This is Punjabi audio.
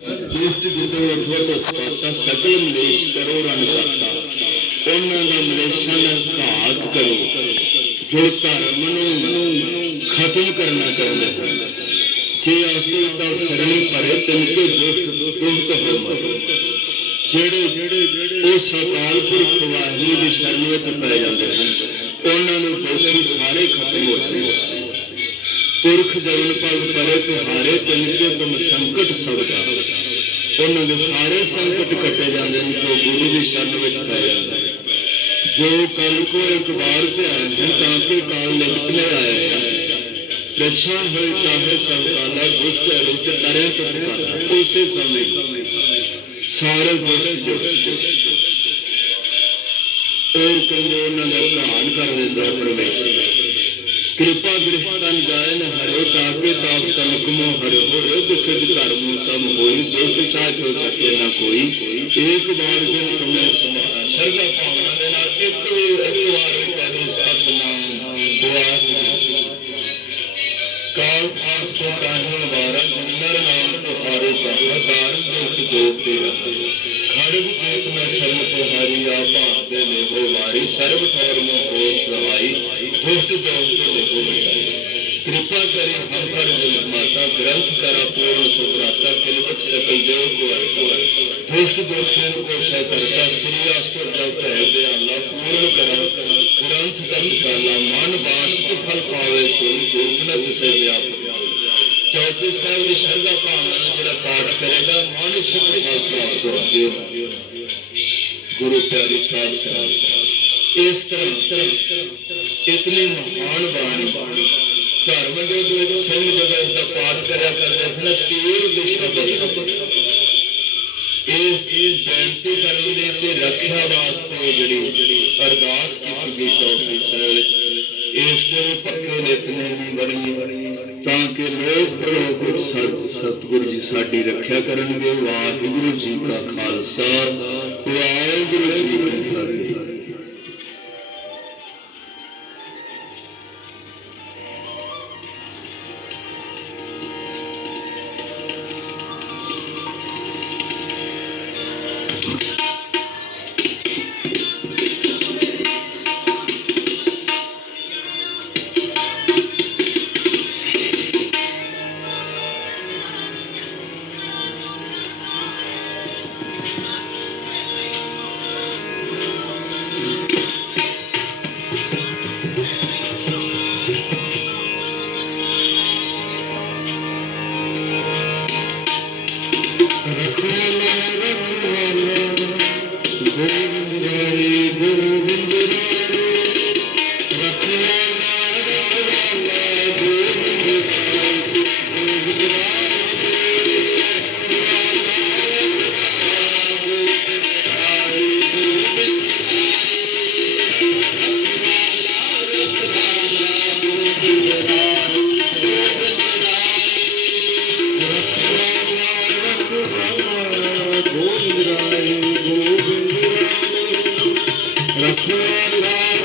ਦੁਸ਼ਟ ਜਿਤੋ ਅਠਵਟ ਸਕਲ ਮਲੇਸ਼ ਕਰੋ ਰਨ ਕਰਤਾ ਉਹਨਾਂ ਦਾ ਮਲੇਸ਼ਾਂ ਦਾ ਘਾਤ ਕਰੋ। ਜੋ ਧਰਮ ਨੂੰ ਖਤਮ ਕਰਨਾ ਚਾਹੁੰਦੇ ਹਨ, ਜੇ ਅਸਤੇ ਤਾਂ ਸਰਣੀ ਭਰੇ, ਤਿਨਕੇ ਦੁਸ਼ਟ ਦੁਸ਼ਟ ਹੋ ਜਿਹੜੇ ਉਹ ਸਕਾਲ ਪੁਰਖ ਵਾਹਿਗੁਰੂ ਦੀ ਸ਼ਰਨ ਵਿੱਚ ਪੈ ਜਾਂਦੇ ਹਨ, ਉਹਨਾਂ ਨੂੰ ਦੁੱਖੀ ਸਾਰੇ ਖਤਮ ਹੋ ਜਾਂਦੇ ਹਨ। ਪੁਰਖ ਜਵਨ ਪਗ ਪਰੇ ਤੁਹਾਰੇ ਤਿਨਕੇ ਤੁਮ ਸੰਕਟ ਸਬਦਾ ਉਹਨਾਂ ਦੇ ਸਾਰੇ ਸੰਕਟ ਕੱਟੇ ਜਾਂਦੇ ਨੇ, ਜੋ ਗੁਰੂ ਦੀ ਸ਼ਰਨ ਵਿੱਚ ਪੈ ਜਾਂਦੇ ਜੋ ਕਲ ਕੋ ਇੱਕ ਵਾਰ ਧਿਆਨ ਹੈ, ਤਾਂ ਕਿ ਕਾਲ ਨਿਕਟਨੇ ਆਏ। ਹੈ ਰੱਛਾ ਹੋਈ ਤਾਹੇ ਸਭ ਕਾਲਾ ਦੁਸ਼ਟ ਅਰੁੱਤ ਡਰਿਆ ਤੁਤ ਕਰਨਾ ਉਸੇ ਸਮੇਂ ਸਾਰੇ ਦੁਸ਼ਟ ਜੋ ਉਹ ਕਹਿੰਦੇ ਉਹਨਾਂ ਦਾ ਧਿਆਨ ਕਰ ਦਿੰਦਾ ਹੈ ਪਰਮੇਸ਼ਰ। ਕਿਰਪਾ ਦ੍ਰਿਸ਼ਟਨ ਜਾਇਨ ਹਰਿ ਤਾਕੇ ਤਾਪ ਤਨਕ ਮੋ ਹਰਿ ਹੋ ਰਿਦ ਸਿਧ ਧਰਮ ਸਭ ਹੋਈ ਦੁਖ ਸਾਚ ਹੋ ਸਕੇ ਨਾ ਕੋਈ। ਇੱਕ ਵਾਰ ਜਿਨ ਤੁਮੇ ਸਮਾਰਾ ਸਰਗਾ ਭਾਵਨਾ ਦੇ ਨਾਲ ਇੱਕ ਵੀ, ਇੱਕ ਵਾਰ ਵੀ ਕਹਿ ਦੇ ਸਤਨਾਮ ਵਾਹਿਗੁਰੂ ਕਾਲ ਆਸ ਕੋ ਕਾਹਨ ਵਾਰਾ ਜਨਰ ਨਾਮ ਤੁਹਾਰੇ ਕਹਾ ਦਾਰਨ ਦੁਖ ਦੋਖ ਤੇਰਾ ਖੜਗ ਦੇਤ ਮੈਂ ਸ਼ਰਨ ਤੁਹਾਰੀ ਆਪਾ ਦੇ ਲੇਵੋ ਵਾਰੀ, ਸਰਬ ਠੌਰ ਮੋ ਹੋ कृपा करे हम पर माता ग्रंथ करा पूर्ण सुभ्राता तिलक सकल देव को दुष्ट दोषियों को सहकर्ता श्री आस्पुर दे आला पूर्ण करा। ग्रंथ गत काला मन वास्त फल पावे सुन गोपनत से व्यापक चौबीस साहब की श्रद्धा भावना जरा पाठ करेगा मन मानस फल प्राप्त होंगे। गुरु प्यारी साध साहब इस तरह इतनी महान बाणी ਦੇ ਵਿੱਚ ਸਿੰਘ ਜਦੋਂ ਇਸ ਦਾ ਪਾਠ ਕਰਿਆ ਕਰਦੇ ਸੀ ਤੀਰ ਦਿਸ਼ਾ ਬਦਲ ਇਸ ਬੇਨਤੀ ਕਰਨ ਦੇ ਤੇ ਰੱਖਿਆ ਵਾਸਤੇ ਜਿਹੜੀ ਅਰਦਾਸ ਕੀਤੀ ਗਈ ਚੌਥੀ ਸਾਹਿਬ ਵਿੱਚ, ਇਸ ਦੇ ਪੱਕੇ ਨਿਤਨੇ ਵੀ ਬਣੀ ਤਾਂ ਕਿ ਲੋਕ ਪ੍ਰਲੋਕ ਸਤਿਗੁਰੂ ਜੀ ਸਾਡੀ ਰੱਖਿਆ ਕਰਨਗੇ, ਵਾਹਿਗੁਰੂ ਜੀ ਕਾ ਖਾਲਸਾ। ਵਾਹਿਗੁਰੂ